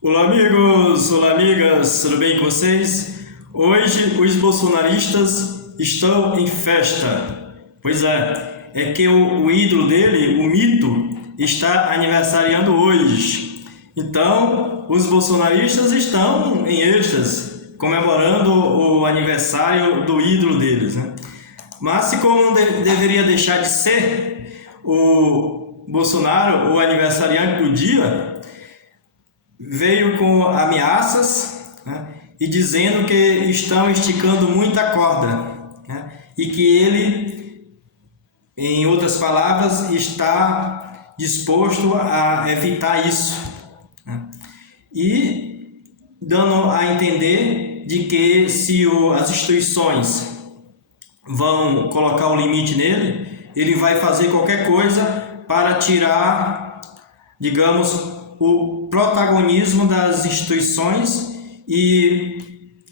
Olá amigos, olá amigas, tudo bem com vocês? Hoje os bolsonaristas estão em festa. Pois é que o ídolo dele, o mito, está aniversariando hoje. Então, os bolsonaristas estão em êxtase, comemorando o aniversário do ídolo deles, né? Mas se como não deveria deixar de ser o Bolsonaro, o aniversariante do dia, veio com ameaças, né, e dizendo que estão esticando muita corda, né, e que ele, em outras palavras, está disposto a evitar isso, né, e dando a entender de que se as instituições vão colocar o limite nele, ele vai fazer qualquer coisa para tirar, digamos, o protagonismo das instituições e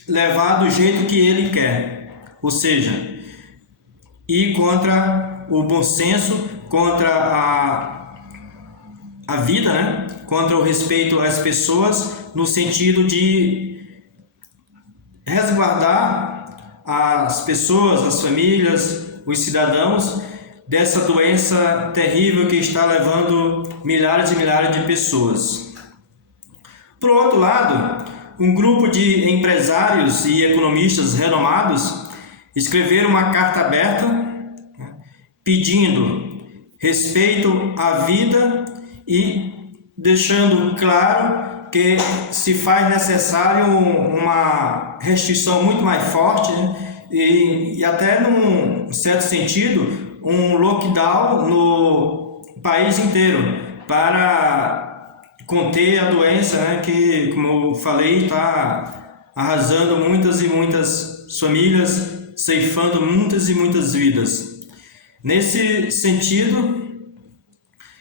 levar do jeito que ele quer, ou seja, ir contra o bom senso, contra a vida, né? Contra o respeito às pessoas, no sentido de resguardar as pessoas, as famílias, os cidadãos dessa doença terrível que está levando milhares e milhares de pessoas. Por outro lado, um grupo de empresários e economistas renomados escreveram uma carta aberta, né, pedindo respeito à vida e deixando claro que se faz necessário uma restrição muito mais forte, né, e até num certo sentido um lockdown no país inteiro para conter a doença, né, que, como eu falei, está arrasando muitas e muitas famílias, ceifando muitas e muitas vidas. Nesse sentido,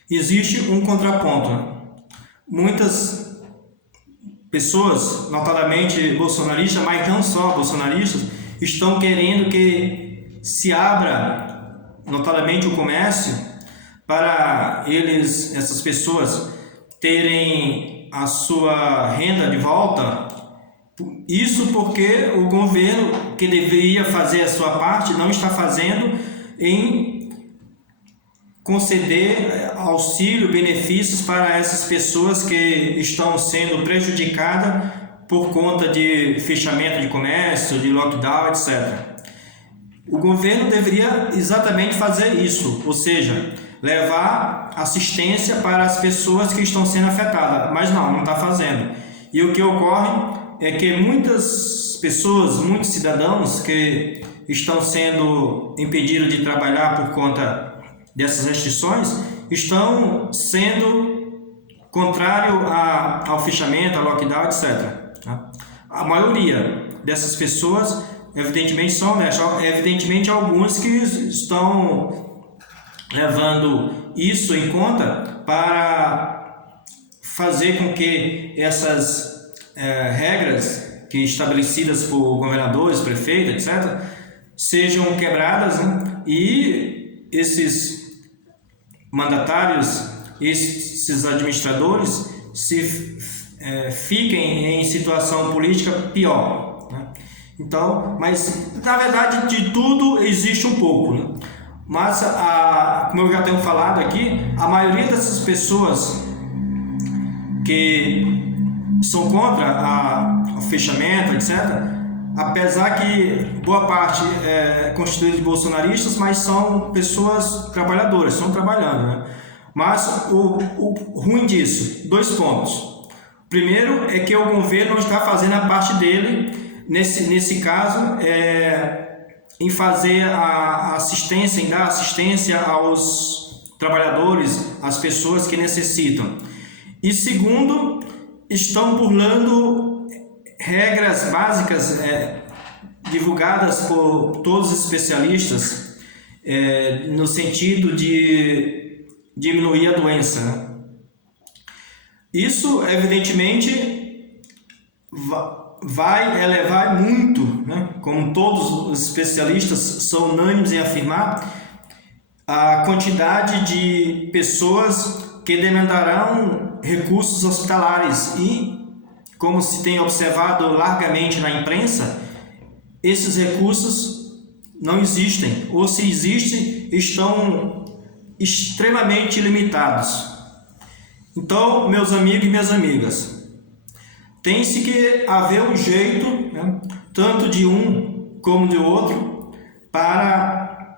existe um contraponto, né? Muitas pessoas, notadamente bolsonaristas, mas não só bolsonaristas, estão querendo que se abra notadamente o comércio, para essas pessoas terem a sua renda de volta. Isso porque o governo, que deveria fazer a sua parte, não está fazendo em conceder auxílio, benefícios para essas pessoas que estão sendo prejudicadas por conta de fechamento de comércio, de lockdown, etc. O governo deveria exatamente fazer isso, ou seja, levar assistência para as pessoas que estão sendo afetadas, mas não está fazendo. E o que ocorre é que muitas pessoas, muitos cidadãos que estão sendo impedidos de trabalhar por conta dessas restrições, estão sendo contrário ao fechamento, ao lockdown, etc. A maioria dessas pessoas evidentemente são honestos, evidentemente alguns que estão levando isso em conta para fazer com que essas regras que estabelecidas por governadores, prefeitos, etc., sejam quebradas, né? E esses mandatários, esses administradores fiquem em situação política pior, né? Então, mas na verdade de tudo existe um pouco, né? Mas como eu já tenho falado aqui, a maioria dessas pessoas que são contra o fechamento, etc., apesar que boa parte é constituída de bolsonaristas, mas são pessoas trabalhadoras, estão trabalhando, né? Mas o ruim disso, dois pontos. Primeiro é que o governo não está fazendo a parte dele. Nesse caso, em fazer a assistência, em dar assistência aos trabalhadores, às pessoas que necessitam. E segundo, estão burlando regras básicas divulgadas por todos os especialistas no sentido de diminuir a doença, né? Isso, evidentemente, vai elevar muito, né, como todos os especialistas são unânimes em afirmar, a quantidade de pessoas que demandarão recursos hospitalares e como se tem observado largamente na imprensa, esses recursos não existem, ou se existem, estão extremamente limitados. Então, meus amigos e minhas amigas, tem-se que haver um jeito, né, tanto de um como de outro, para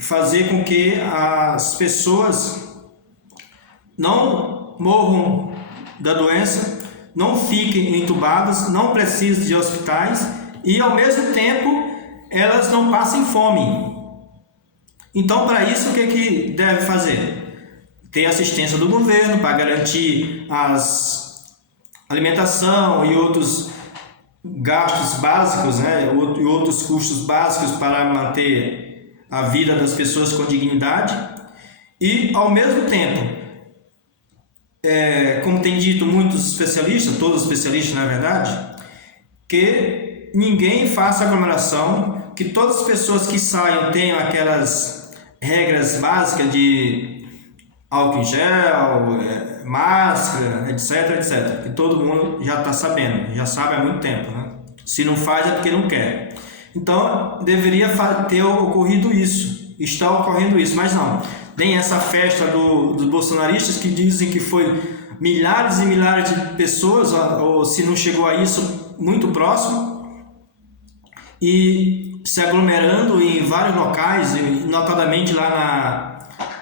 fazer com que as pessoas não morram da doença, não fiquem entubadas, não precisem de hospitais e, ao mesmo tempo, elas não passem fome. Então, para isso, o que deve fazer? Ter assistência do governo para garantir as alimentação e outros gastos básicos, né, e outros custos básicos para manter a vida das pessoas com dignidade. E, ao mesmo tempo, como tem dito muitos especialistas, todos os especialistas na verdade, que ninguém faça aglomeração, que todas as pessoas que saiam tenham aquelas regras básicas de álcool em gel, máscara, etc, etc, que todo mundo já está sabendo, já sabe há muito tempo, né? Se não faz é porque não quer. Então, deveria ter ocorrido isso, está ocorrendo isso, mas não. Tem essa festa dos bolsonaristas que dizem que foi milhares e milhares de pessoas, ou se não chegou a isso, muito próximo, e se aglomerando em vários locais, notadamente lá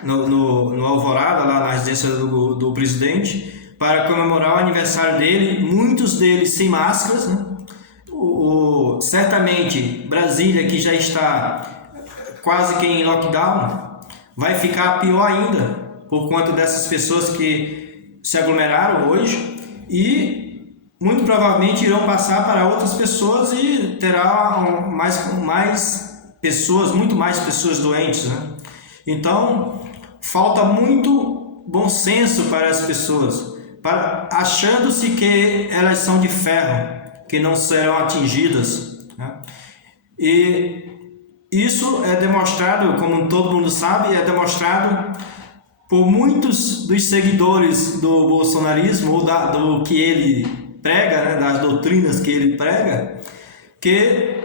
no Alvorada, lá na residência do presidente, para comemorar o aniversário dele, muitos deles sem máscaras, né? Certamente Brasília, que já está quase que em lockdown, vai ficar pior ainda por conta dessas pessoas que se aglomeraram hoje e muito provavelmente irão passar para outras pessoas e terá mais pessoas, muito mais pessoas doentes, né? Então, falta muito bom senso para as pessoas, achando-se que elas são de ferro, que não serão atingidas, né? E isso é demonstrado, como todo mundo sabe, é demonstrado por muitos dos seguidores do bolsonarismo, ou do que ele prega, né, das doutrinas que ele prega, que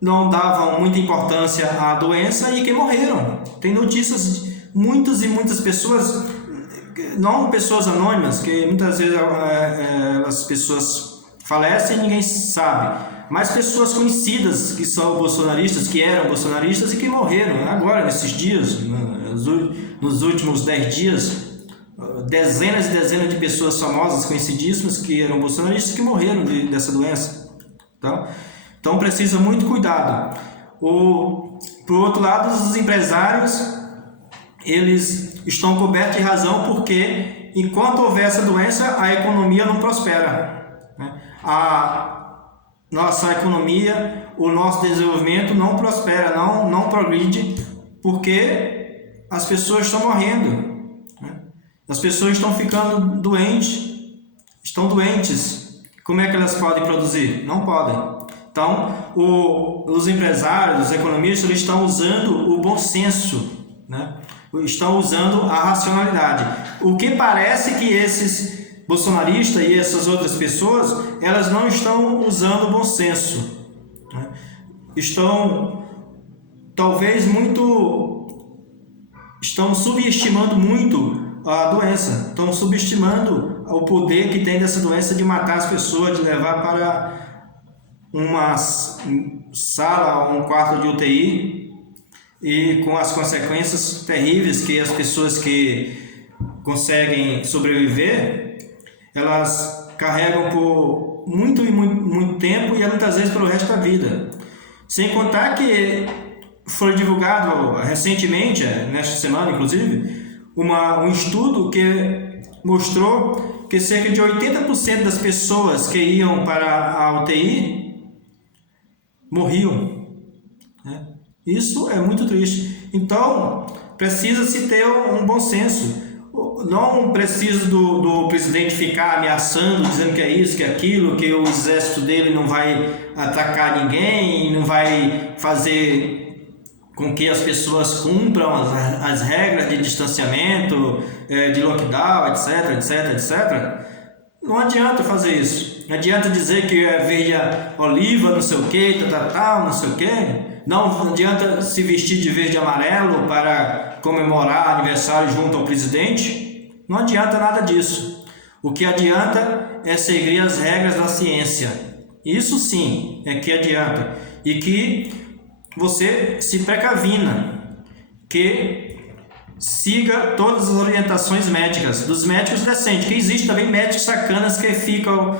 não davam muita importância à doença e que morreram. Tem notícias de muitas e muitas pessoas, não pessoas anônimas, que muitas vezes as pessoas falecem e ninguém sabe, mas pessoas conhecidas que são bolsonaristas, que eram bolsonaristas e que morreram agora, nesses dias, nos últimos 10 dias, dezenas e dezenas de pessoas famosas, conhecidíssimas, que eram bolsonaristas, que morreram dessa doença. Então precisa muito cuidado. Por outro lado, os empresários, eles estão cobertos de razão, porque enquanto houver essa doença, a economia não prospera, né? A nossa economia, o nosso desenvolvimento não prospera, não progride, porque as pessoas estão morrendo, né? As pessoas estão ficando doentes, Como é que elas podem produzir? Não podem. Então, os empresários, os economistas, eles estão usando o bom senso, né? Estão usando a racionalidade. O que parece que esses bolsonaristas e essas outras pessoas, elas não estão usando o bom senso, né? Estão subestimando muito a doença, estão subestimando o poder que tem dessa doença de matar as pessoas, de levar para uma sala ou um quarto de UTI, e com as consequências terríveis que as pessoas que conseguem sobreviver, elas carregam por muito tempo e muitas vezes pelo resto da vida. Sem contar que foi divulgado recentemente, nesta semana inclusive, um estudo que mostrou que cerca de 80% das pessoas que iam para a UTI morriam, né? Isso é muito triste. Então, precisa-se ter um bom senso. Não precisa do presidente ficar ameaçando, dizendo que é isso, que é aquilo, que o exército dele não vai atacar ninguém, não vai fazer com que as pessoas cumpram as regras de distanciamento, de lockdown, etc, etc, etc. Não adianta fazer isso. Não adianta dizer que é verde oliva, não sei o que, tal, não sei o que. Não adianta se vestir de verde e amarelo para comemorar aniversário junto ao presidente. Não adianta nada disso. O que adianta é seguir as regras da ciência. Isso sim é que adianta. E que você se precavina, que siga todas as orientações médicas, dos médicos decentes, que existe também médicos sacanas que ficam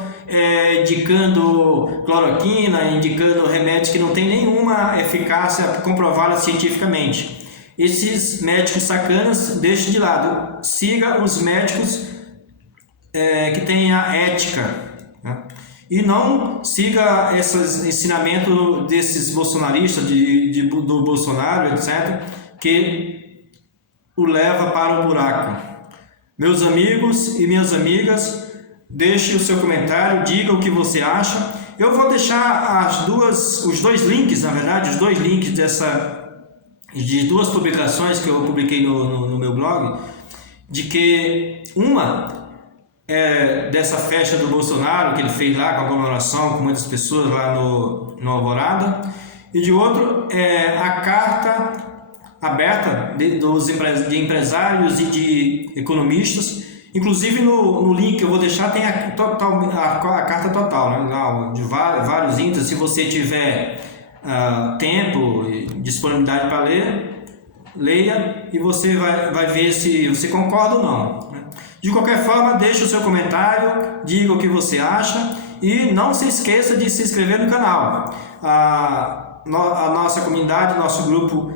indicando cloroquina, indicando remédios que não tem nenhuma eficácia comprovada cientificamente. Esses médicos sacanas, deixe de lado, siga os médicos que têm a ética, né? E não siga esses ensinamentos desses bolsonaristas, do Bolsonaro, etc., que o leva para o buraco. Meus amigos e minhas amigas, deixe o seu comentário, diga o que você acha. Eu vou deixar os dois links de duas publicações que eu publiquei no meu blog, de que uma é dessa festa do Bolsonaro que ele fez lá com a comemoração com muitas pessoas lá no Alvorada, e de outro é a carta aberta de empresários e de economistas. Inclusive no link que eu vou deixar tem a carta total, né? De vários itens. Se você tiver tempo e disponibilidade para ler, leia e você vai ver se você concorda ou não, né? De qualquer forma, deixe o seu comentário, diga o que você acha e não se esqueça de se inscrever no canal. A nossa comunidade, nosso grupo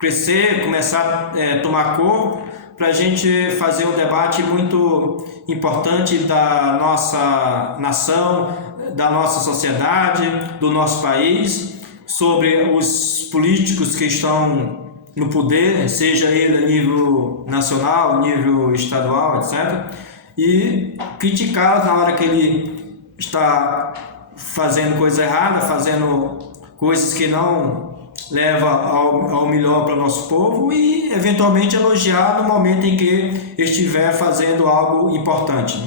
crescer, começar a tomar corpo, para a gente fazer um debate muito importante da nossa nação, da nossa sociedade, do nosso país, sobre os políticos que estão no poder, seja ele a nível nacional, a nível estadual, etc. E criticá-los na hora que ele está fazendo coisa errada, fazendo coisas que não leva ao melhor para o nosso povo, e eventualmente elogiar no momento em que estiver fazendo algo importante.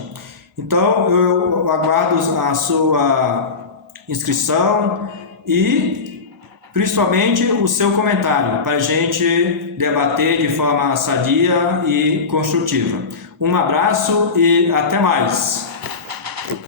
Então eu aguardo a sua inscrição e principalmente o seu comentário para a gente debater de forma sadia e construtiva. Um abraço e até mais!